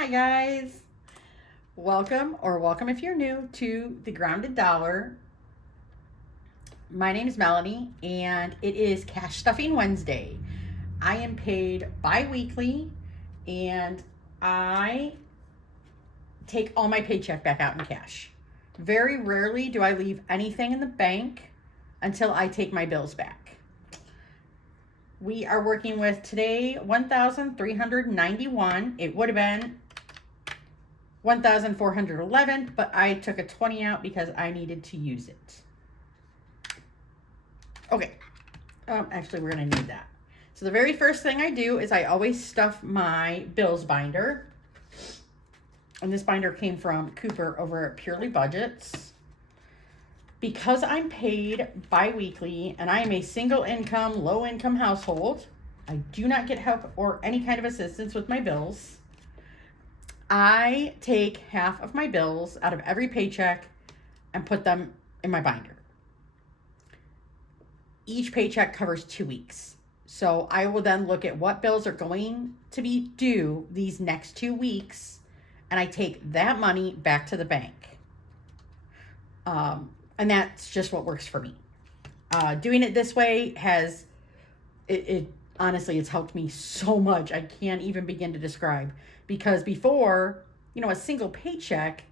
Hi guys, welcome if you're new to the Grounded Dollar. My name is Melanie and it is Cash Stuffing Wednesday. I am paid bi-weekly and I take all my paycheck back out in cash. Very rarely do I leave anything in the bank until I take my bills back. We are working with today 1,391. It would have been 1,411, but I took a 20 out because I needed to use it. Okay, actually we're gonna need that. So the very first thing I do is I always stuff my bills binder. And this binder came from Cooper over at Purely Budgets. Because I'm paid bi-weekly and I am a single income, low income household, I do not get help or any kind of assistance with my bills. I take half of my bills out of every paycheck and put them in my binder. Each paycheck covers 2 weeks. So I will then look at what bills are going to be due these next 2 weeks, and I take that money back to the bank. And that's just what works for me. Doing it this way has, honestly, it's helped me so much. I can't even begin to describe. Because before, a single paycheck,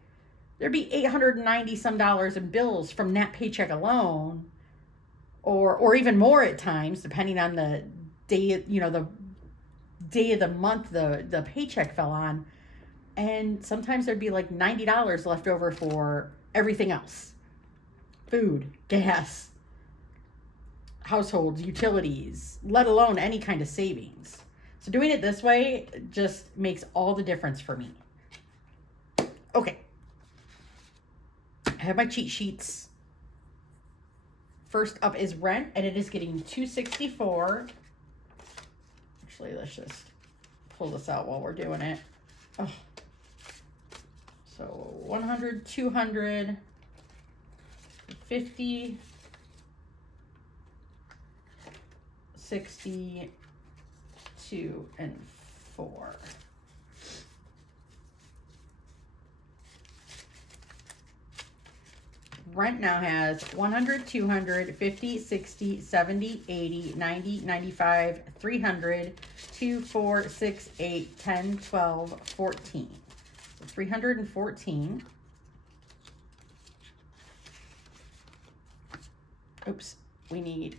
there'd be $890 some in bills from that paycheck alone, or even more at times, depending on the day, the day of the month the paycheck fell on. And sometimes there'd be like $90 left over for everything else. Food, gas, households, utilities, let alone any kind of savings. So doing it this way just makes all the difference for me. Okay. I have my cheat sheets. First up is rent, and it is getting $264. Actually, let's just pull this out while we're doing it. Oh. So 100, 200, 50, 60, 2, and 4. Rent now has 100, 200, 50, 60, 70, 80, 90, 95, 300, 2, 4, 6, 8, 10, 12, 14. So 314. Oops, we need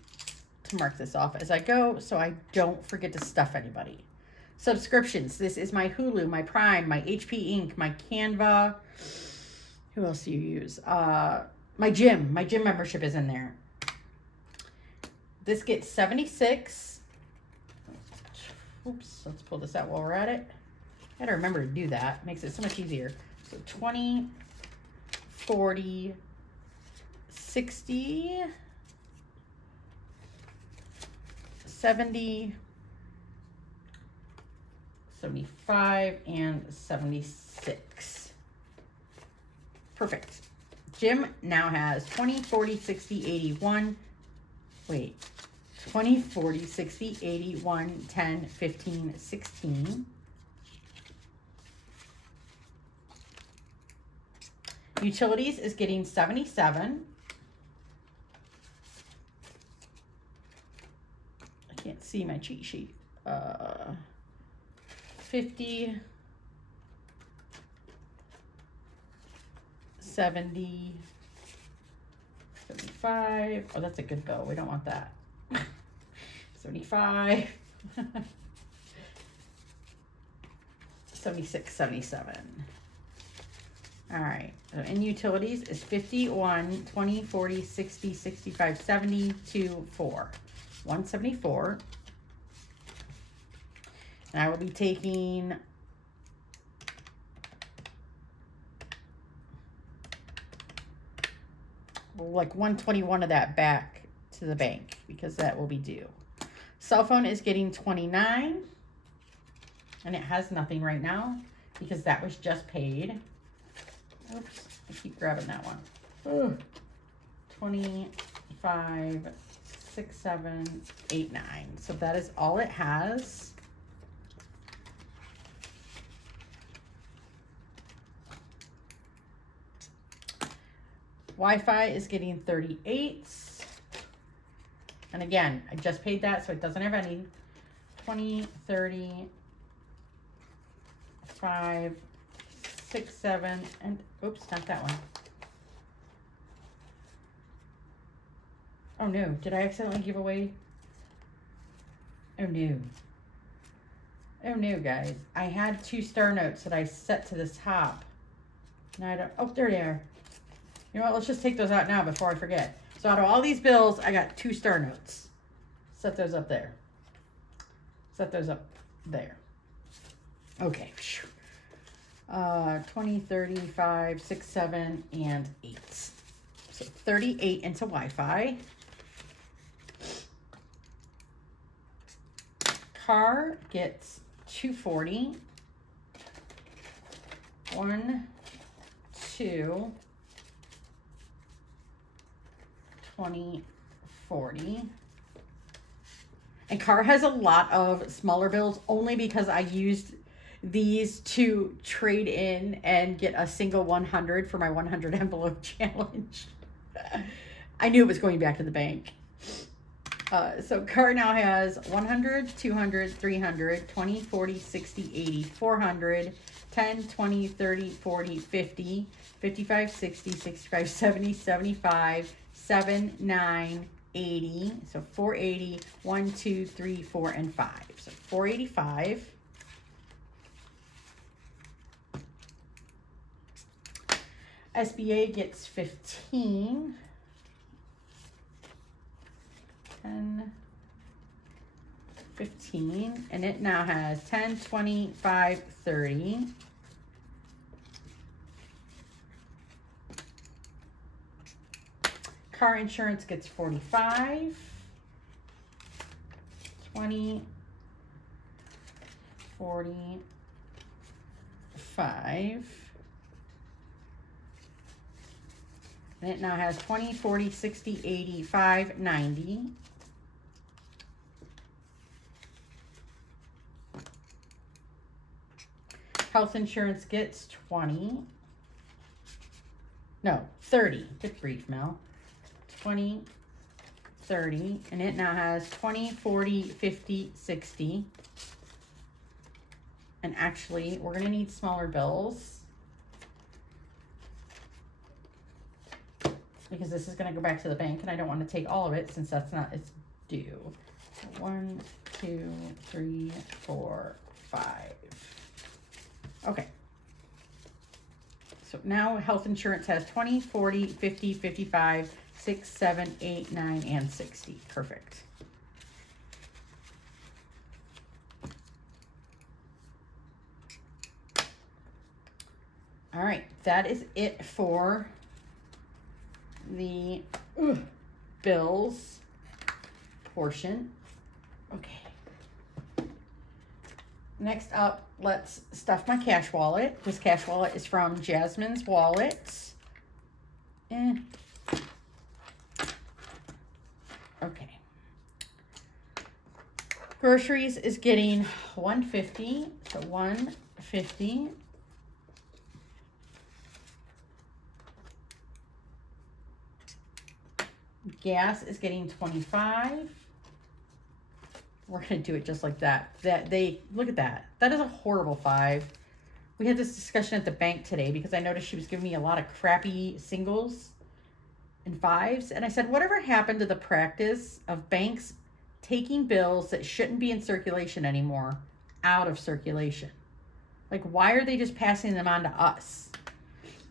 to mark this off as I go so I don't forget to stuff anybody. Subscriptions. This is my Hulu, my Prime, my HP Inc., my Canva. Who else do you use? My gym membership is in there. This gets 76. Oops, let's pull this out while we're at it. I gotta remember to do that. Makes it so much easier. So 20, 40, 60, 70, 75, and 76. Perfect. Gym now has 20, 40, 60, 81. Wait. 20, 40, 60, 81, 10, 15, 16. Utilities is getting 77. I can't see my cheat sheet. 50, 70, 75. Oh, that's a good bill. We don't want that. 75, 76, 77. All right. So in utilities is 51, 20, 40, 60, 65, 70, 2, 4. 174. And I will be taking like 121 of that back to the bank because that will be due. Cell phone is getting 29, and it has nothing right now because that was just paid. Oops, I keep grabbing that one. Ugh. 25, 6, 7, 8, 9. So that is all it has. Wi-Fi is getting 38. And again, I just paid that, so it doesn't have any. 20, 30, 5, 6, 7, and oops, not that one. Oh no, did I accidentally give away? Oh no. Oh no, guys. I had 2 star notes that I set to the top. Now I don't, oh, there they are. You know what, let's just take those out now before I forget. So out of all these bills, I got 2 star notes. Set those up there. Set those up there. Okay. 20, 35, 6, 7, and 8. So 38 into Wi-Fi. Car gets 240. 1, 2, 20, 40. And car has a lot of smaller bills only because I used these to trade in and get a single 100 for my 100 envelope challenge. I knew it was going back to the bank. So car now has 100, 200, 300, 20, 40, 60, 80, 400, 10, 20, 30, 40, 50, 55, 60, 65, 70, 75, 7, 9, 80. So 480, 1, 2, 3, 4, and 5. So 485. SBA gets 15. 10, 15, and it now has 10, 25, 30. Car insurance gets 45, 20, 45. And it now has 20, 40, 60, 80, 5, 90. Health insurance gets 20. No, 30. Good grief, Mel. 20, 30. And it now has 20, 40, 50, 60. And actually, we're going to need smaller bills, because this is going to go back to the bank, and I don't want to take all of it since that's not its due. 1, 2, 3, 4, 5. Okay. So now health insurance has 20, 40, 50, 55, 6, 7, 8, 9, and 60. Perfect. All right, that is it for the bills portion. Okay. Next up, let's stuff my cash wallet. This cash wallet is from Jasmine's Wallet. Okay. Groceries is getting 150, so 150. Gas is getting 25. We're going to do it just like that. Look at that. That is a horrible 5. We had this discussion at the bank today because I noticed she was giving me a lot of crappy singles and 5s. And I said, whatever happened to the practice of banks taking bills that shouldn't be in circulation anymore out of circulation? Like, why are they just passing them on to us?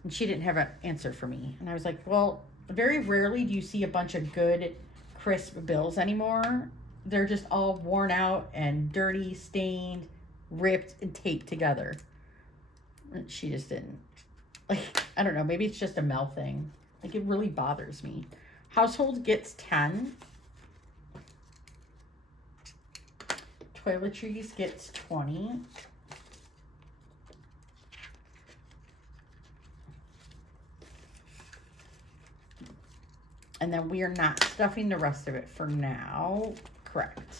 And she didn't have an answer for me. And I was like, well, very rarely do you see a bunch of good, crisp bills anymore. They're just all worn out and dirty, stained, ripped, and taped together. And she just didn't. Like, I don't know. Maybe it's just a Mel thing. Like, it really bothers me. Household gets 10. Toiletries gets 20. And then we are not stuffing the rest of it for now. Correct.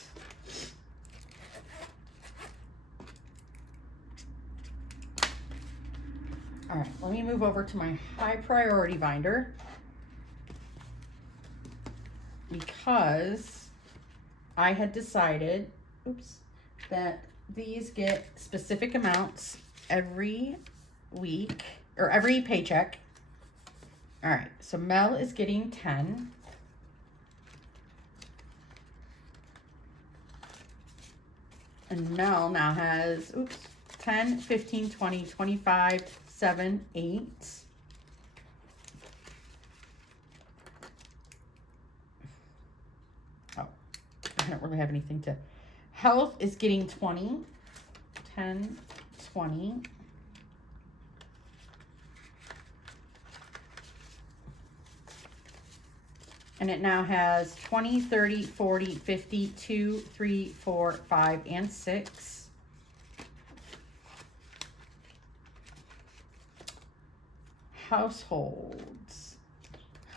All right, let me move over to my high priority binder. because I had decided, that these get specific amounts every week or every paycheck. All right, so Mel is getting 10. And Mel now has, 10, 15, 20, 25, 7, 8. Oh, I don't really have anything to. Health is getting 20, 10, 20. And it now has 20, 30, 40, 50, 2, 3, 4, 5, and 6. Households.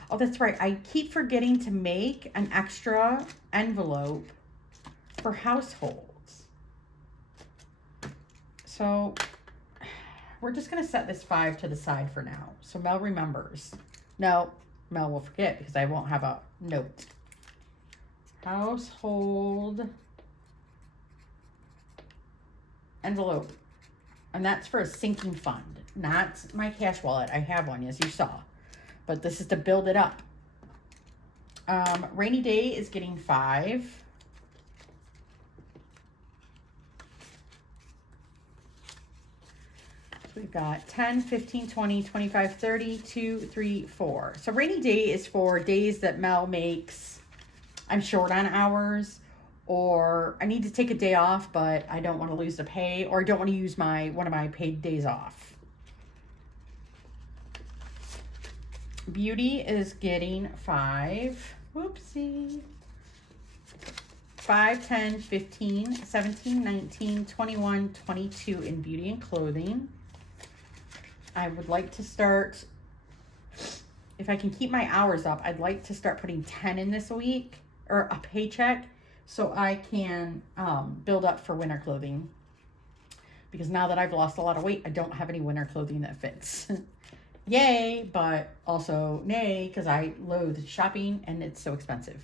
Oh, that's right. I keep forgetting to make an extra envelope for households. So we're just going to set this 5 to the side for now. So Mel remembers. No. Mel will forget because I won't have a note. Household envelope. And that's for a sinking fund, not my cash wallet. I have one, as you saw. But this is to build it up. Rainy day is getting 5. So we've got 10, 15, 20, 25, 30, 2, 3, 4. So rainy day is for days that Mel makes, I'm short on hours, or I need to take a day off, but I don't want to lose the pay, or I don't want to use one of my paid days off. Beauty is getting 5. Whoopsie. 5, 10, 15, 17, 19, 21, 22 in beauty and clothing. I would like to start, if I can keep my hours up, I'd like to start putting 10 in this week, or a paycheck, so I can build up for winter clothing. Because now that I've lost a lot of weight, I don't have any winter clothing that fits. Yay, but also nay, because I loathe shopping and it's so expensive.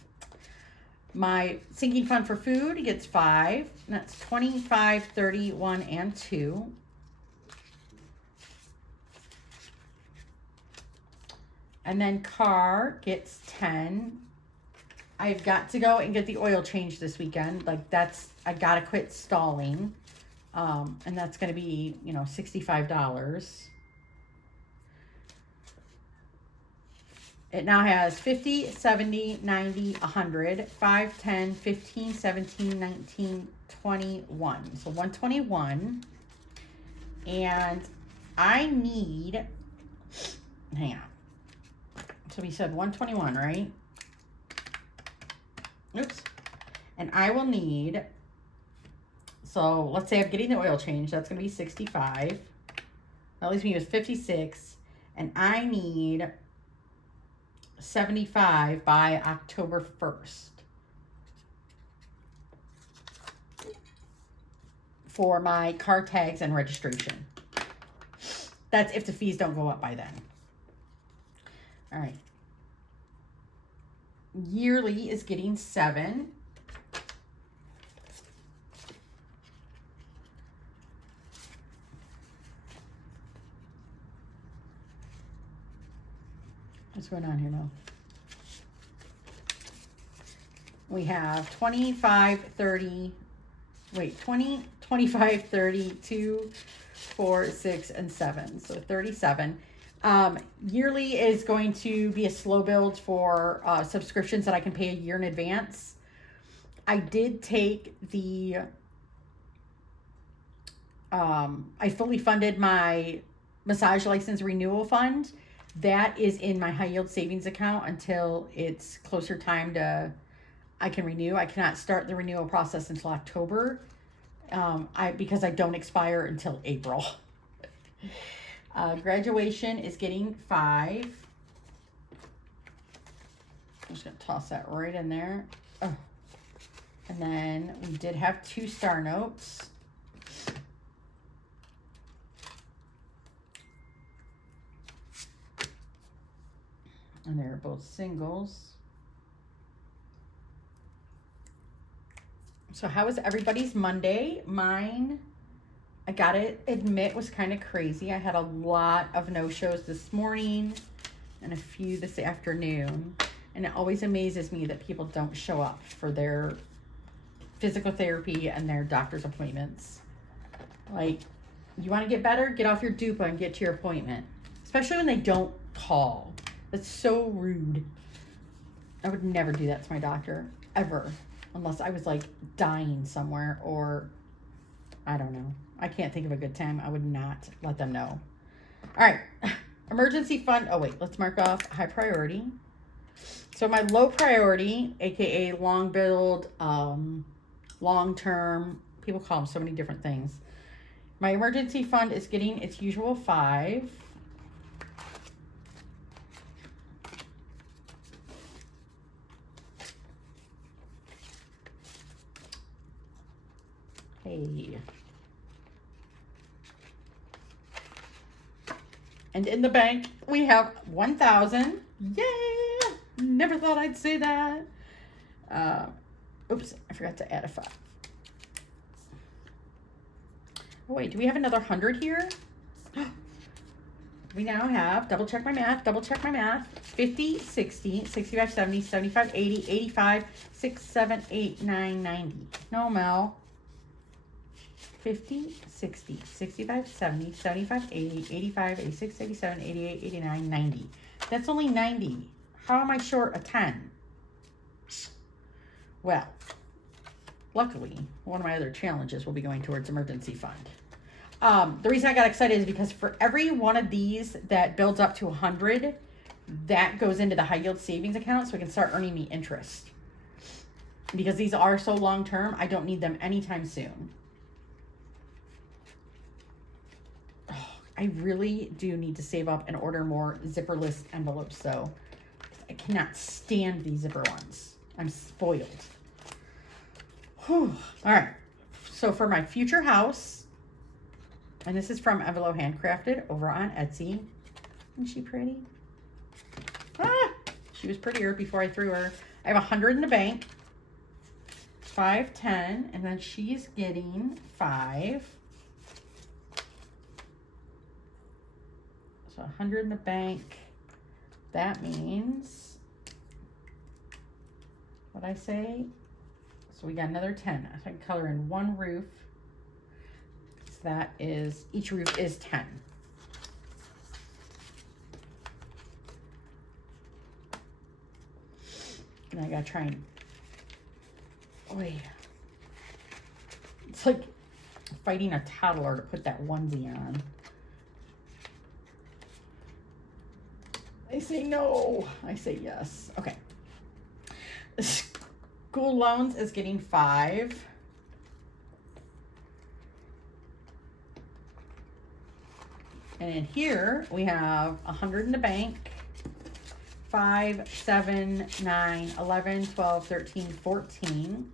My sinking fund for food gets 5. And that's 25, 30, 1, and 2. And then car gets 10. I've got to go and get the oil changed this weekend. Like I gotta quit stalling. And that's gonna be, $65. It now has 50, 70, 90, 100, 5, 10, 15, 17, 19, 21. So 121. And I need, hang on. So we said 121, right? Oops. And I will need, so let's say I'm getting the oil change. That's going to be 65. That leaves me with 56. And I need 75 by October 1st. For my car tags and registration. That's if the fees don't go up by then. All right. Yearly is getting 7. What's going on here now? We have 25, 30, 20, 25, 30, 2, 4, 6, and 7. So 37. Yearly is going to be a slow build for subscriptions that I can pay a year in advance. I did take the, I fully funded my massage license renewal fund. That is in my high yield savings account until it's closer time to, I can renew. I cannot start the renewal process until October, because I don't expire until April. Graduation is getting 5. I'm just going to toss that right in there. Oh. And then we did have 2 star notes. And they're both singles. So how was everybody's Monday? Mine, I gotta admit, was kind of crazy. I had a lot of no-shows this morning and a few this afternoon. And it always amazes me that people don't show up for their physical therapy and their doctor's appointments. Like, you want to get better? Get off your dupa and get to your appointment. Especially when they don't call. That's so rude. I would never do that to my doctor, ever. Unless I was like dying somewhere or, I don't know. I can't think of a good time. I would not let them know. All right. Emergency fund. Oh, wait. Let's mark off high priority. So my low priority, aka long build, long term, people call them so many different things. My emergency fund is getting its usual 5. Hey. And in the bank, we have 1,000. Yay! Never thought I'd say that. Oops, I forgot to add a 5. Oh, wait, do we have another 100 here? We now have, double check my math, 50, 60, 65, 70, 75, 80, 85, 6, 7, 8, 9, 90. No, Mel. 50, 60, 65, 70, 75, 80, 85, 86, 87, 88, 89, 90. That's only 90. How am I short a 10? Well, luckily, one of my other challenges will be going towards emergency fund. The reason I got excited is because for every one of these that builds up to 100, that goes into the high yield savings account so it can start earning me interest. Because these are so long term, I don't need them anytime soon. I really do need to save up and order more zipperless envelopes, though. I cannot stand these zipper ones. I'm spoiled. Whew. All right. So for my future house, and this is from Envelope Handcrafted over on Etsy. Isn't she pretty? Ah, she was prettier before I threw her. I have 100 in the bank. 5, 10, and then she's getting 5. So 100 in the bank. That means, what'd I say? So we got another 10. I can color in one roof. So that is, each roof is 10. And I gotta try and, oh yeah. It's like fighting a toddler to put that onesie on. They say no. I say yes. Okay. School loans is getting 5. And in here, we have 100 in the bank. 5, 7, 9, 11, 12, 13, 14.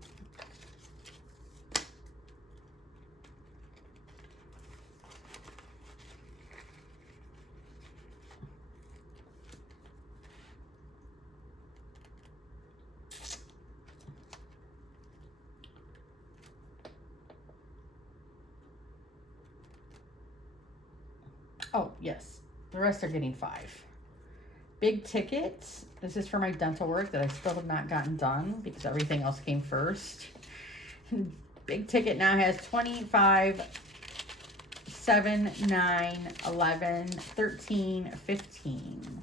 Oh, yes. The rest are getting 5. Big ticket. This is for my dental work that I still have not gotten done because everything else came first. Big ticket now has 25, 7, 9, 11, 13, 15.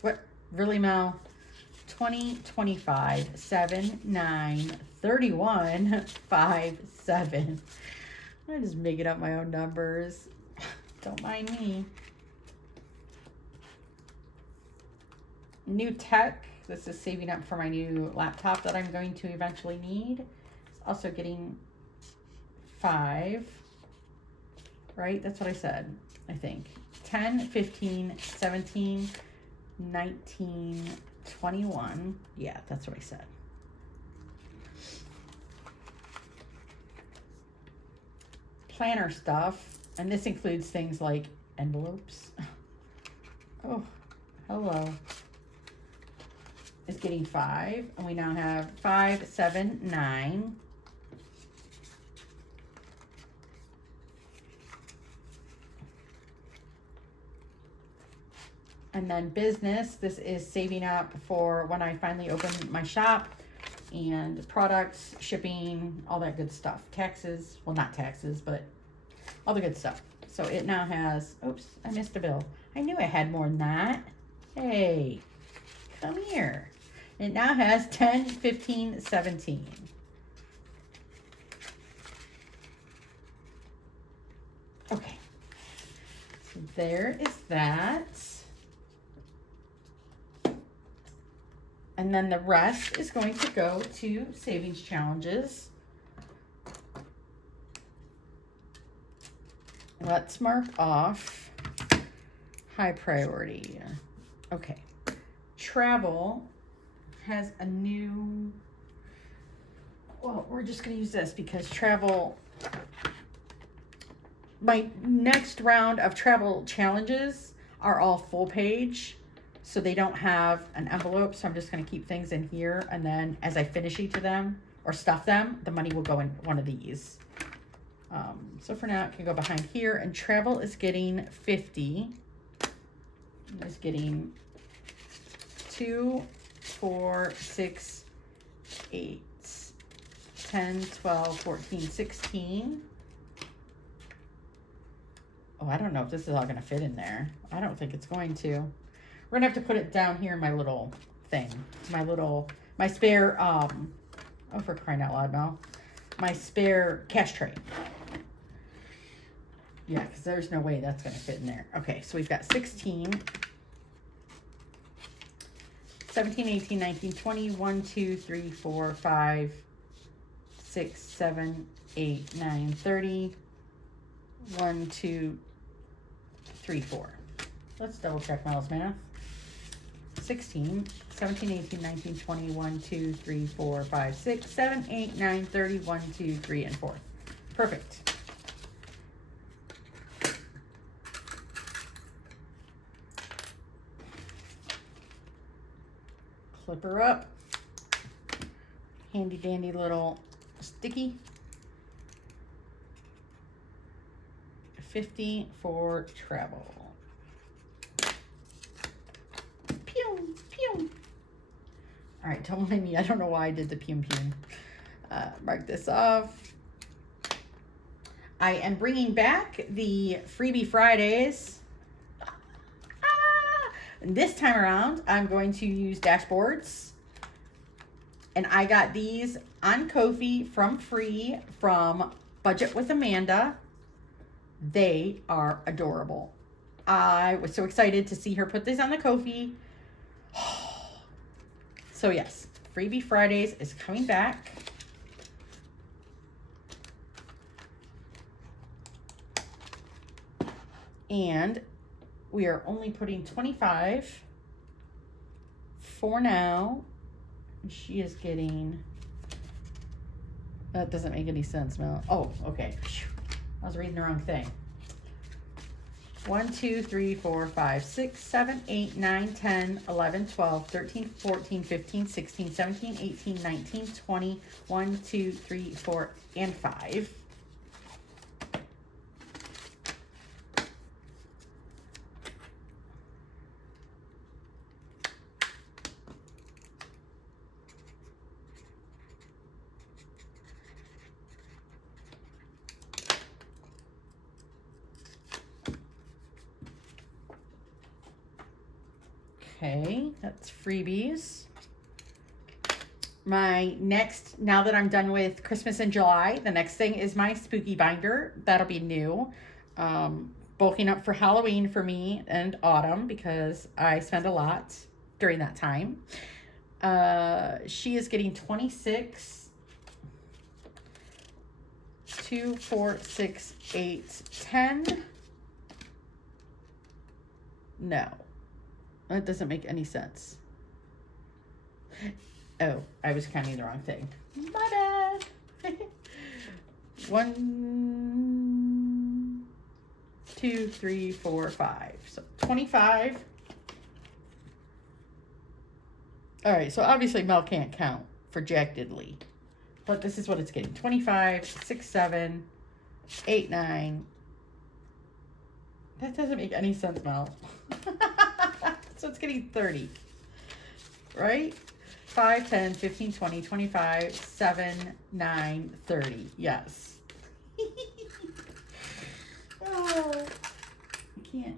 What? Really, Mel? 20, 25, 7, 9, 31, 5, 7. I just making up my own numbers. Don't mind me. New tech. This is saving up for my new laptop that I'm going to eventually need. It's also getting 5. Right? That's what I said, I think. 10, 15, 17, 19, 21. Yeah, that's what I said. Planner stuff. And this includes things like envelopes. Oh, hello. Is getting 5. And we now have 5, 7, 9. And then business, this is saving up for when I finally open my shop, and products, shipping, all that good stuff. Taxes, well, not taxes, but all the good stuff. So it now has, oops, I missed a bill. I knew I had more than that. Hey, come here. It now has 10, 15, 17. Okay, so there is that. And then the rest is going to go to savings challenges. Let's mark off high priority. Okay. Travel has a new, well, we're just going to use this because travel, my next round of travel challenges are all full page. So they don't have an envelope, so I'm just going to keep things in here. And then as I finish each of them or stuff them, the money will go in one of these. So for now, it can go behind here. And travel is getting 50. It's getting 2, 4, 6, 8, 10, 12, 14, 16. Oh, I don't know if this is all going to fit in there. I don't think it's going to. We're gonna have to put it down here in my little thing. My spare, oh, for crying out loud, Mel. My spare cash tray. Yeah, because there's no way that's gonna fit in there. Okay, so we've got 16, 17, 18, 19, 20, 1, 2, 3, 4, 5, 6, 7, 8, 9, 30, 1, 2, 3, 4. Let's double check Mel's math. 16, 17, 18, 19, 20, 1, 2, 3, 4, 5, 6, 7, 8, 9, 30, 1, 2, 3, and 4. Perfect. Clip her up. Handy dandy little sticky. 50 for travel. Pew, pew. All right, don't mind me. I don't know why I did the pew pew. Mark this off. I am bringing back the Freebie Fridays. This time around, I'm going to use dashboards. And I got these on Ko-fi from free from Budget with Amanda. They are adorable. I was so excited to see her put this on the Ko-fi. So yes, Freebie Fridays is coming back. And we are only putting 25 for now. She is getting, that doesn't make any sense, Mel. Oh, okay. I was reading the wrong thing. 1, 2, 3, 4, 5, 6, 7, 8, 9, 10, 11, 12, 13, 14, 15, 16, 17, 18, 19, 20, 1, 2, 3, 4, and 5. Okay, that's freebies. My next, now that I'm done with Christmas in July, the next thing is my spooky binder. That'll be new. Bulking up for Halloween for me and autumn because I spend a lot during that time. She is getting 26, 2, 4, 6, 8, 10. No. That doesn't make any sense. Oh, I was counting the wrong thing. My bad. 1, 2, 3, 4, 5. So 25. All right, so obviously Mel can't count projectedly. But this is what it's getting. 25, 6, 7, 8, 9. That doesn't make any sense, Mel. So it's getting 30, right? 5, 10, 15, 20, 25, 7, 9, 30. Yes. Oh, I can't.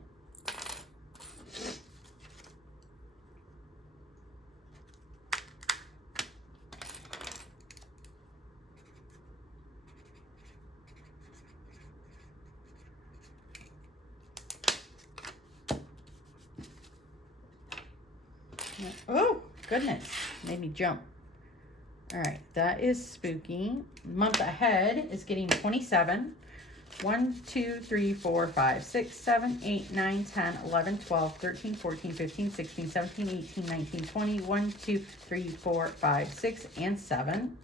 Oh, goodness. Made me jump. All right, that is spooky. Month ahead is getting 27. 1, 2, 3, 4, 5, 6, 7, 8, 9, 10, 11, 12, 13, 14, 15, 16, 17, 18, 19, 20. 1, 2, 3, 4, 5, 6, and 7.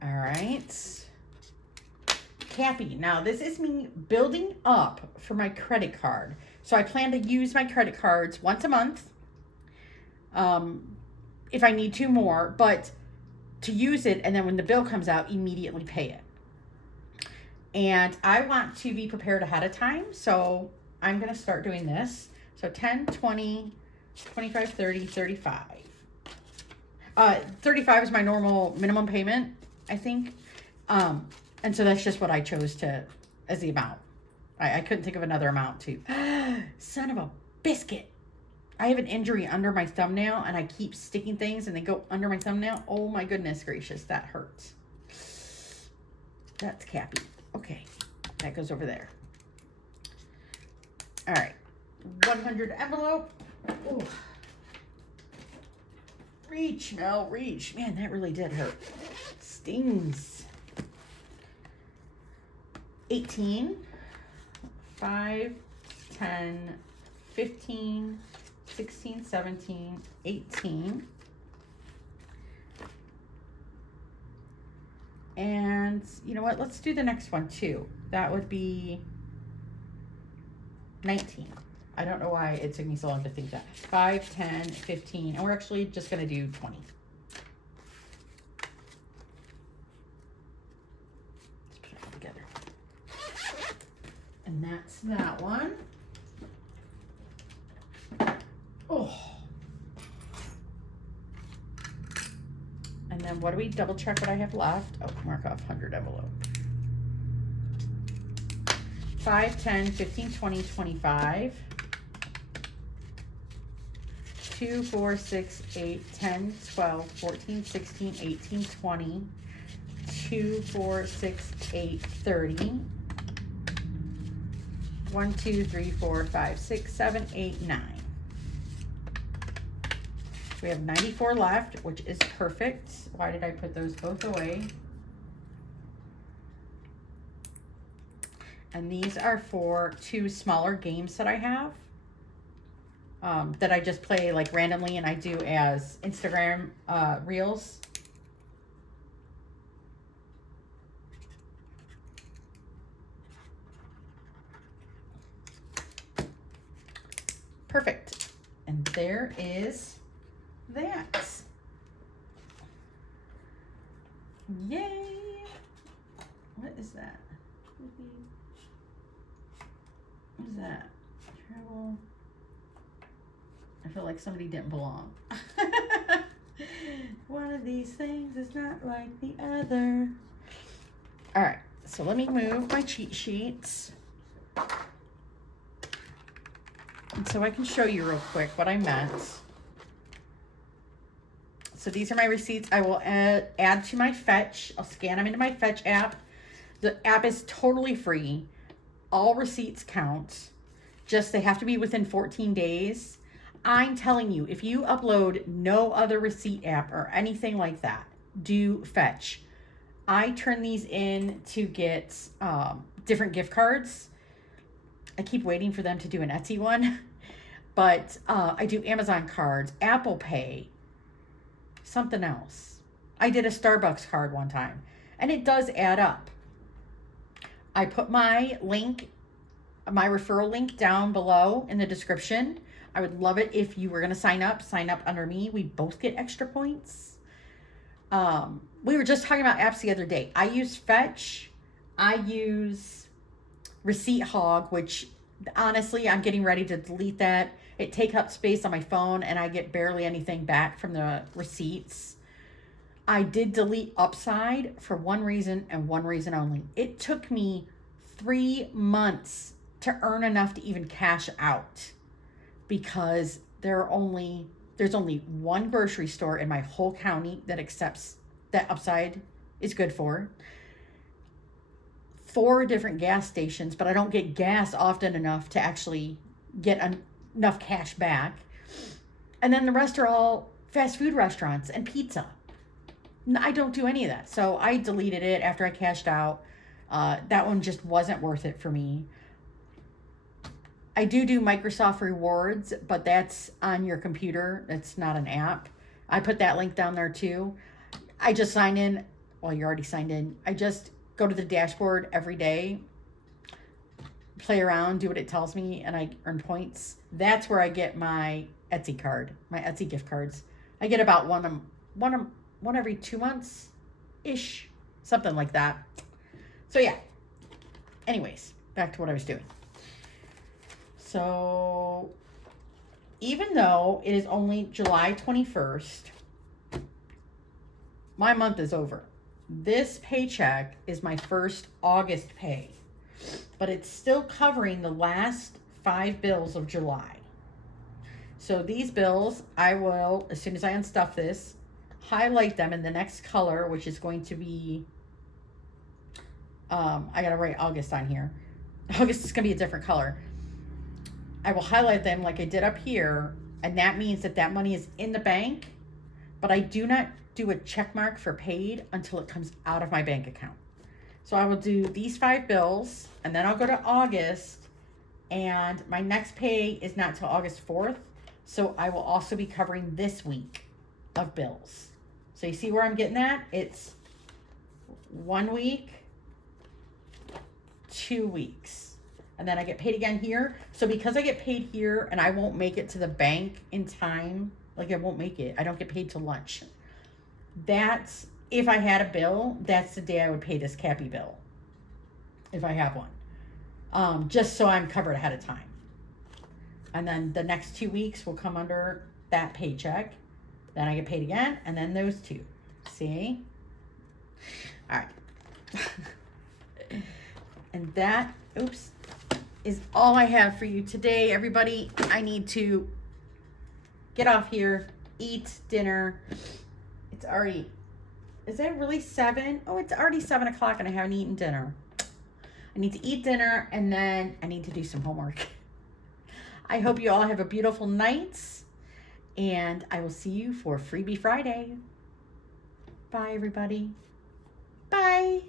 All right. Cappy. Now, this is me building up for my credit card. So I plan to use my credit cards once a month. If I need to more, but to use it, and then when the bill comes out, immediately pay it. And I want to be prepared ahead of time, so I'm going to start doing this. So 10, 20, 25, 30, 35. 35 is my normal minimum payment, I think. And so that's just what I chose to as the amount. I couldn't think of another amount to. Son of a biscuit. I have an injury under my thumbnail, and I keep sticking things, and they go under my thumbnail. Oh, my goodness gracious. That hurts. That's Cappy. Okay. That goes over there. All right. 100 envelope. Ooh. Reach, Mel, reach. Man, that really did hurt. Stings. 18. 5, 10, 15, 16, 17, 18. And you know what? Let's do the next one too. That would be 19. I don't know why it took me so long to think that. 5, 10, 15, and we're actually just going to do 20. Let's put it all together. And that's that one. Oh. And then what do we double check what I have left? Oh, mark off 100 envelope. 5, 10, 15, 20, 25. 2, 4, 6, 8, 10, 12, 14, 16, 18, 20. 2, 4, 6, 8, 30. 1, 2, 3, 4, 5, 6, 7, 8, 9. We have 94 left, which is perfect. Why did I put those both away? And these are for 2 smaller games that I have. That I just play like randomly, and I do as Instagram reels. Perfect. And there is that. Yay! What is that? What is that? Travel. I feel like somebody didn't belong. One of these things is not like the other. All right, so let me move my cheat sheets. And so I can show you real quick what I meant. So these are my receipts. I will add to my Fetch. I'll scan them into my Fetch app. The app is totally free. All receipts count. Just they have to be within 14 days. I'm telling you, if you upload no other receipt app or anything like that, do Fetch. I turn these in to get different gift cards. I keep waiting for them to do an Etsy one. But I do Amazon cards, Apple Pay, something else. I did a Starbucks card one time, and it does add up. I put my referral link down below in the description. I would love it if you were going to sign up under me. We both get extra points. We were just talking about apps the other day. I use Fetch. I use Receipt Hog, which honestly, I'm getting ready to delete that. It takes up space on my phone and I get barely anything back from the receipts. I did delete Upside for one reason and one reason only. It took me 3 months to earn enough to even cash out because there's only one grocery store in my whole county that accepts that Upside is good for. 4 different gas stations, but I don't get gas often enough to actually get enough cash back. And then the rest are all fast food restaurants and pizza. I don't do any of that. So I deleted it after I cashed out. That one just wasn't worth it for me. I do Microsoft Rewards, but that's on your computer. It's not an app. I put that link down there too. I just sign in. Well, you're already signed in. I just go to the dashboard every day, play around, do what it tells me, and I earn points. That's where I get my Etsy card, my Etsy gift cards. I get about one every 2 months ish, something like that. So yeah, anyways, back to what I was doing. So even though it is only July 21st, my month is over. This paycheck is my first August pay, but it's still covering the last 5 bills of July. So these bills, I will, as soon as I unstuff this, highlight them in the next color, which is going to be, I gotta write August on here. August is gonna be a different color. I will highlight them like I did up here, and that means that money is in the bank, but I do not do a check mark for paid until it comes out of my bank account. So I will do these 5 bills, and then I'll go to August, and my next pay is not till August 4th, so I will also be covering this week of bills. So you see where I'm getting at? It's 1 week, 2 weeks, and then I get paid again here. So because I get paid here and I won't make it to the bank in time, like I won't make it, I don't get paid till lunch. That's, if I had a bill, that's the day I would pay this Cappy bill, if I have one, just so I'm covered ahead of time. And then the next 2 weeks will come under that paycheck. Then I get paid again, and then those 2. See? All right. And that, is all I have for you today, everybody. I need to get off here, eat dinner. It's already, is it really 7? Oh, it's already 7 o'clock and I haven't eaten dinner. I need to eat dinner and then I need to do some homework. I hope you all have a beautiful night and I will see you for Freebie Friday. Bye, everybody. Bye.